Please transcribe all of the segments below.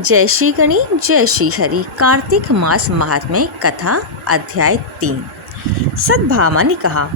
जय श्री गणेश जय श्री हरि। कार्तिक मास महात्म्य कथा अध्याय 3। सद्भामा ने कहा,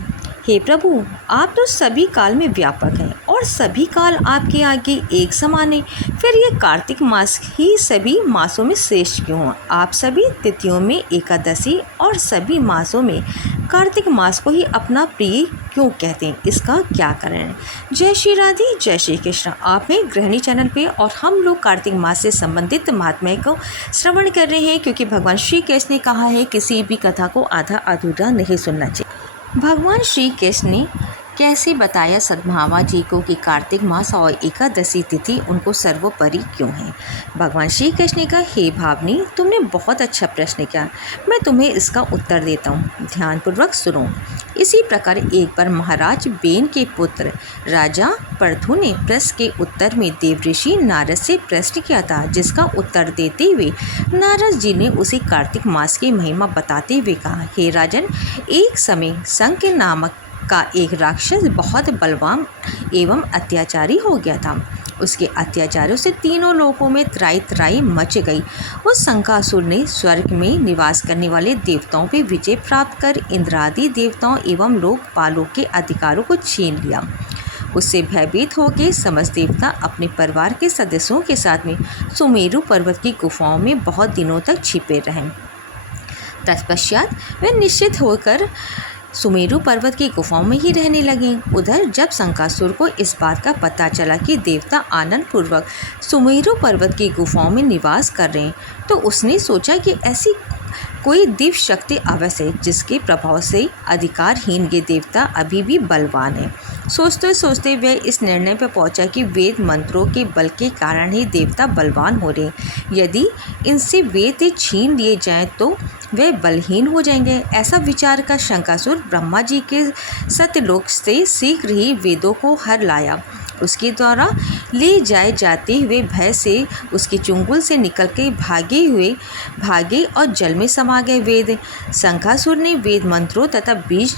हे प्रभु, आप तो सभी काल में व्यापक हैं और सभी काल आपके आगे एक समान है। फिर ये कार्तिक मास ही सभी मासों में श्रेष्ठ क्यों हो? आप सभी तिथियों में एकादशी और सभी मासों में कार्तिक मास को ही अपना प्रिय क्यों कहते हैं? इसका क्या कारण है? जय श्री राधे जय श्री कृष्ण। आप हैं गृहिणी चैनल पे और हम लोग कार्तिक मास से संबंधित महात्म्य को श्रवण कर रहे हैं, क्योंकि भगवान श्री कृष्ण ने कहा है किसी भी कथा को आधा अधूरा नहीं सुनना चाहिए। भगवान श्री कृष्ण ने कैसे बताया सद्भामा जी को कि कार्तिक मास और एकादशी तिथि उनको सर्वोपरि क्यों है। भगवान श्री कृष्ण ने कहा, हे भावनी, तुमने बहुत अच्छा प्रश्न किया, मैं तुम्हें इसका उत्तर देता हूँ, ध्यानपूर्वक सुनो। इसी प्रकार एक बार महाराज बेन के पुत्र राजा प्रथु ने प्रश्न के उत्तर में देवऋषि नारद से प्रश्न किया था, जिसका उत्तर देते हुए नारद जी ने उसी कार्तिक मास की महिमा बताते हुए कहा, हे राजन, एक समय संक नामक का एक राक्षस बहुत बलवान एवं अत्याचारी हो गया था। उसके अत्याचारों से तीनों लोकों में त्राई त्राई मच गई। उस शंकासुर ने स्वर्ग में निवास करने वाले देवताओं पर विजय प्राप्त कर इंद्रादि देवताओं एवं लोकपालों के अधिकारों को छीन लिया। उससे भयभीत होकर समस्त देवता अपने परिवार के सदस्यों के साथ में सुमेरु पर्वत की गुफाओं में बहुत दिनों तक छिपे रहे। तत्पश्चात वे निश्चित होकर सुमेरु पर्वत की गुफाओं में ही रहने लगे। उधर जब शंकासुर को इस बात का पता चला कि देवता आनंद पूर्वक सुमेरु पर्वत की गुफाओं में निवास कर रहे हैं, तो उसने सोचा कि ऐसी कोई दिव्य शक्ति अवश्य है जिसके प्रभाव से अधिकारहीन ये देवता अभी भी बलवान है। सोचते सोचते वे इस निर्णय पर पहुंचा कि वेद मंत्रों के बल के कारण ही देवता बलवान हो रहे। यदि इनसे वेद छीन लिए जाएं तो वे बलहीन हो जाएंगे। ऐसा विचार कर शंकासुर ब्रह्मा जी के सत्यलोक से शीघ्र ही वेदों को हर लाया। उसके द्वारा ले जाए जाते हुए भय से उसके चुंगल से निकल के भागे और जल में समा गए। वेद शंकासुर ने वेद मंत्रों तथा बीज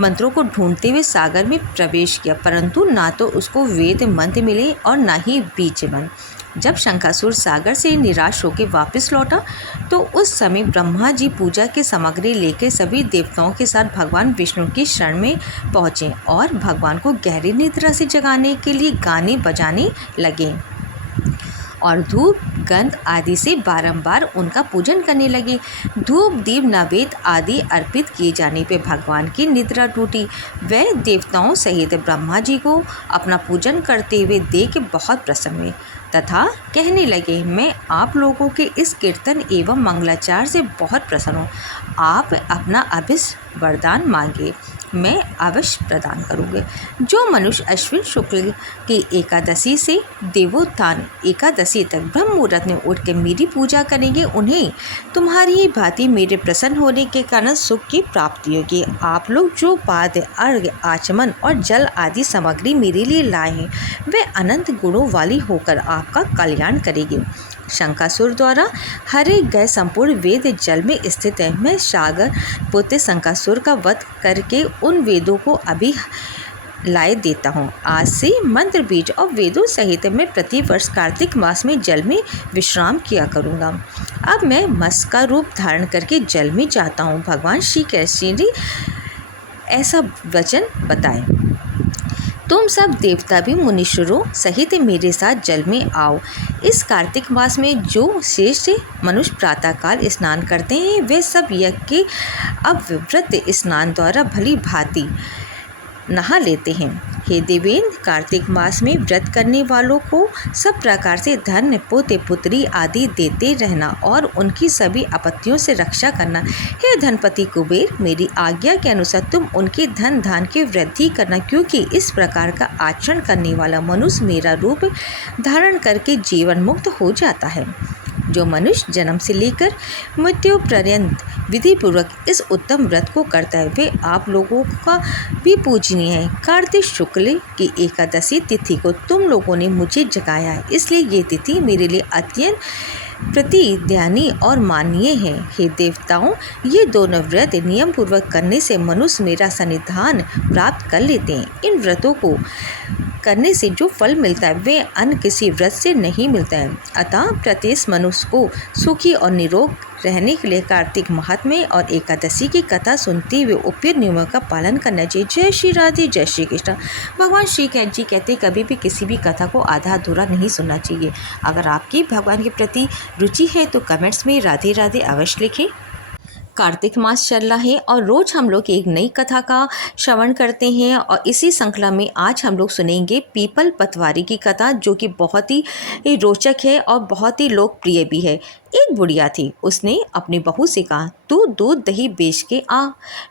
मंत्रों को ढूंढते हुए सागर में प्रवेश किया, परंतु ना तो उसको वेद मंत्र मिले और ना ही बीज बन। जब शंकासुर सागर से निराश होकर वापस लौटा तो उस समय ब्रह्मा जी पूजा की सामग्री लेकर सभी देवताओं के साथ भगवान विष्णु की शरण में पहुँचे और भगवान को गहरी निद्रा से जगाने के लिए गाने बजाने लगे और धूप गंध आदि से बारंबार उनका पूजन करने लगे। धूप दीप नैवेद्य आदि अर्पित किए जाने पर भगवान की निद्रा टूटी। वह देवताओं सहित ब्रह्मा जी को अपना पूजन करते हुए देख बहुत प्रसन्न हुए तथा कहने लगे, मैं आप लोगों के इस कीर्तन एवं मंगलाचार से बहुत प्रसन्न हूँ। आप अपना अभिष्ट वरदान मांगे, मैं अवश्य प्रदान करूँगी। जो मनुष्य अश्विन शुक्ल की एकादशी से देवोत्थान एकादशी तक ब्रह्म मुहूर्त में उठकर मेरी पूजा करेंगे, उन्हें तुम्हारी ही भांति मेरे प्रसन्न होने के कारण सुख की प्राप्ति होगी। आप लोग जो पाद्य अर्घ्य आचमन और जल आदि सामग्री मेरे लिए लाए हैं, वे अनंत गुणों वाली होकर आपका कल्याण करेगी। शंकासुर द्वारा हरे गए संपूर्ण वेद जल में स्थित है। मैं सागर पुत्र शंकासुर का वध करके उन वेदों को अभी लाए देता हूँ। आज से मंत्र बीज और वेदों सहित मैं प्रतिवर्ष कार्तिक मास में जल में विश्राम किया करूँगा। अब मैं मत्स्य का रूप धारण करके जल में जाता हूँ। भगवान श्री कृष्ण ने ऐसा वचन बताए। तुम सब देवता भी मुनीश्वरों सहित मेरे साथ जल में आओ। इस कार्तिक मास में जो श्रेष्ठ मनुष्य प्रातःकाल स्नान करते हैं, वे सब यज्ञ के अविव्रत स्नान द्वारा भली भांति नहा लेते हैं। हे देवेंद्र, कार्तिक मास में व्रत करने वालों को सब प्रकार से धन पुत्र पुत्री आदि देते रहना और उनकी सभी आपत्तियों से रक्षा करना। हे धनपति कुबेर, मेरी आज्ञा के अनुसार तुम उनके धन धान की वृद्धि करना, क्योंकि इस प्रकार का आचरण करने वाला मनुष्य मेरा रूप धारण करके जीवन मुक्त हो जाता है। जो मनुष्य जन्म से लेकर मृत्यु पर्यंत विधि पूर्वक इस उत्तम व्रत को करता है, वे आप लोगों का भी पूजनीय है। कार्तिक शुक्ल की एकादशी तिथि को तुम लोगों ने मुझे जगाया है, इसलिए ये तिथि मेरे लिए अत्यंत प्रतिध्यानी और माननीय है। हे देवताओं, ये दोनों व्रत नियम पूर्वक करने से मनुष्य मेरा सन्निधान प्राप्त कर लेते हैं। इन व्रतों को करने से जो फल मिलता है वे अन्य किसी व्रत से नहीं मिलता है। अतः प्रत्येक मनुष्य को सुखी और निरोग रहने के लिए कार्तिक महात्म्य और एकादशी की कथा सुनते हुए उपयुक्त नियमों का पालन करना चाहिए। जय श्री राधे, जय श्री कृष्ण। भगवान श्री कृष्ण जी कहते कभी भी किसी भी कथा को आधा अधूरा नहीं सुनना चाहिए। अगर आपकी भगवान के प्रति रुचि है तो कमेंट्स में राधे राधे अवश्य लिखें। कार्तिक मास चल रहा है और रोज़ हम लोग एक नई कथा का श्रवण करते हैं और इसी श्रृंखला में आज हम लोग सुनेंगे पीपल पतवारी की कथा, जो कि बहुत ही रोचक है और बहुत ही लोकप्रिय भी है। एक बुढ़िया थी, उसने अपनी बहू से कहा तू दूध दही बेच के आ।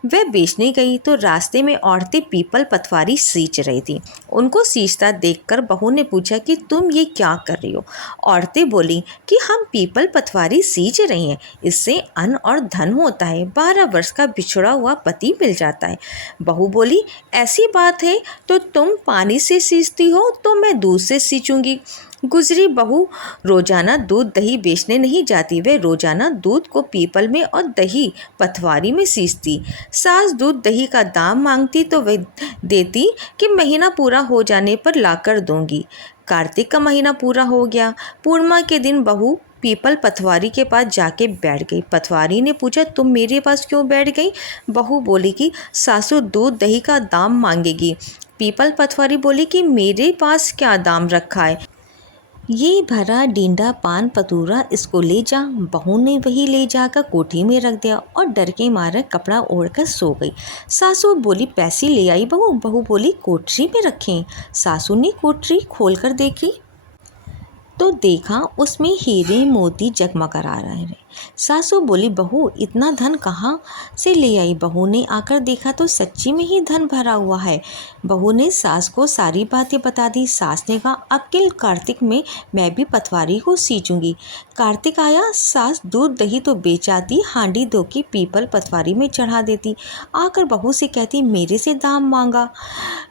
वह बेचने गई तो रास्ते में औरतें पीपल पतवारी सींच रही थी। उनको सींचता देखकर बहू ने पूछा कि तुम ये क्या कर रही हो। औरतें बोली कि हम पीपल पतवारी सींच रही हैं, इससे अन्न और धन होता है, 12 वर्ष का बिछड़ा हुआ पति मिल जाता है। बहू बोली ऐसी बात है तो तुम पानी से सींचती हो तो मैं दूध से सींचूंगी। गुजरी बहू रोजाना दूध दही बेचने नहीं जाती, वह रोजाना दूध को पीपल में और दही पतवारी में सींचती। सास दूध दही का दाम मांगती तो वह देती कि महीना पूरा हो जाने पर लाकर दूंगी। कार्तिक का महीना पूरा हो गया। पूर्णिमा के दिन बहू पीपल पतवारी के पास जाके बैठ गई। पतवारी ने पूछा तुम मेरे पास क्यों बैठ गई। बहू बोली कि सासू दूध दही का दाम मांगेगी। पीपल पतवारी बोली कि मेरे पास क्या दाम रखा है, ये भरा डींडा पान पतूरा, इसको ले जा। बहू ने वही ले जाकर कोठी में रख दिया और डर के मारे कपड़ा ओढ़कर सो गई। सासू बोली पैसे ले आई बहू। बहू बोली कोठरी में रखें। सासू ने कोठरी खोलकर देखी तो देखा उसमें हीरे मोती जगमगा रहे हैं। सासू बोली बहू इतना धन कहाँ से ले आई। बहू ने आकर देखा तो सच्ची में ही धन भरा हुआ है। बहू ने सास को सारी बातें बता दी। सास ने कहा अब के कार्तिक में मैं भी पतवारी को सींचूंगी। कार्तिक आया, सास दूध दही तो बेचाती, हांडी धो के पीपल पतवारी में चढ़ा देती। आकर बहू से कहती मेरे से दाम मांगा।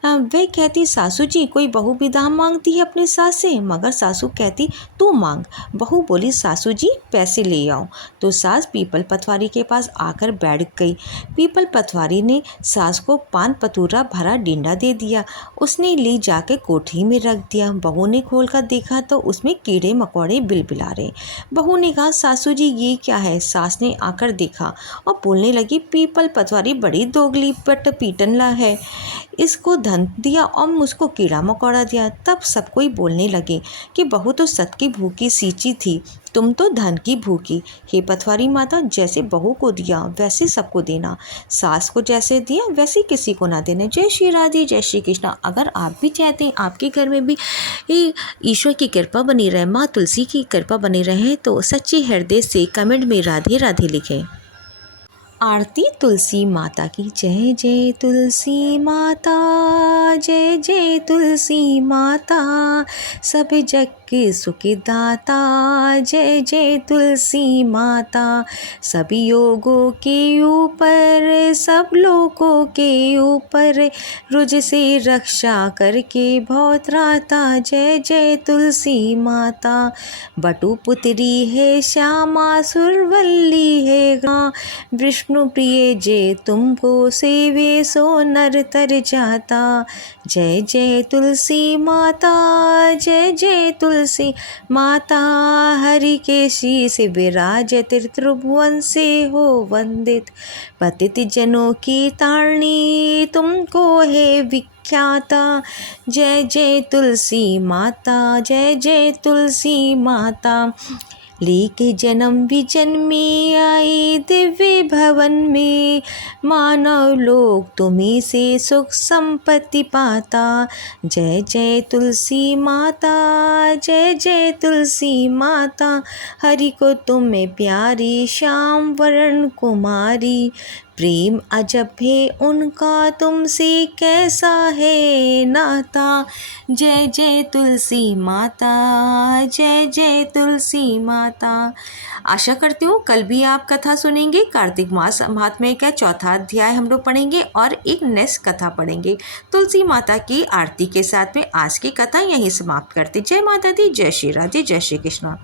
वह कहती सासू जी कोई बहू भी दाम मांगती है अपनी सास से, मगर सासू कहती तू मांग। बहू बोली सासू जी पैसे ले आओ। तो सास पीपल पतवारी के पास आकर बैठ गई। पीपल पतवारी ने सास को पान पतूरा भरा डींडा दे दिया। उसने ले जाकर कोठी में रख दिया। बहू ने खोलकर देखा तो उसमें कीड़े मकोड़े बिलबिला रहे। बहू ने कहा सासू जी ये क्या है। सास ने आकर देखा और बोलने लगी पीपल पतवारी बड़ी दोगली पट पीटन है, इसको धन दिया और मुझको कीड़ा मकोड़ा दिया। तब सब कोई बोलने लगे कि बहू तो सत की भूखी सींची थी, तुम तो धन की भूखी। हे पतवारी माता जैसे बहू को दिया वैसे सबको देना, सास को जैसे दिया वैसे किसी को ना देना। जय श्री राधे, जय श्री कृष्ण। अगर आप भी चाहते हैं आपके घर में भी ईश्वर की कृपा बनी रहे, माँ तुलसी की कृपा बनी रहे, तो सच्चे हृदय से कमेंट में राधे राधे लिखें। आरती तुलसी माता की। जय जय तुलसी माता, जय जय तुलसी माता, सब जग के सुख दाता। जय जय तुलसी माता, सभी योगों के ऊपर, सब लोगों के ऊपर, रुज से रक्षा करके बहुत राता। जय जय तुलसी माता, बटु पुत्री है श्यामा, सुरवल्ली है गाँ, विष्णु प्रिय जे तुमको सेवे सो नर तर जाता। जय जय तुलसी माता, जय जय तुलसी माता, हरि के शीस विराज त्रिभुवन से हो वंदित, पतित जनों की तारणी तुमको है विख्याता। जय जय तुलसी माता, जय जय तुलसी माता, लेके जन्म भी जन्मी आई दिव्य भवन में, मानव लोग तुम्ही से सुख संपत्ति पाता। जय जय तुलसी माता, जय जय तुलसी माता, हरि को तुम्हें प्यारी श्याम वरण कुमारी, प्रेम अजब है उनका तुमसे कैसा है नाता। जय जय तुलसी माता, जय जय तुलसी माता। आशा करती हूँ कल भी आप कथा सुनेंगे। कार्तिक मास महात्म्य का 4था अध्याय हम लोग पढ़ेंगे और एक नेक्स्ट कथा पढ़ेंगे। तुलसी माता की आरती के साथ में आज की कथा यहीं समाप्त करते। जय माता दी, जय श्री राधे, जय श्री कृष्ण।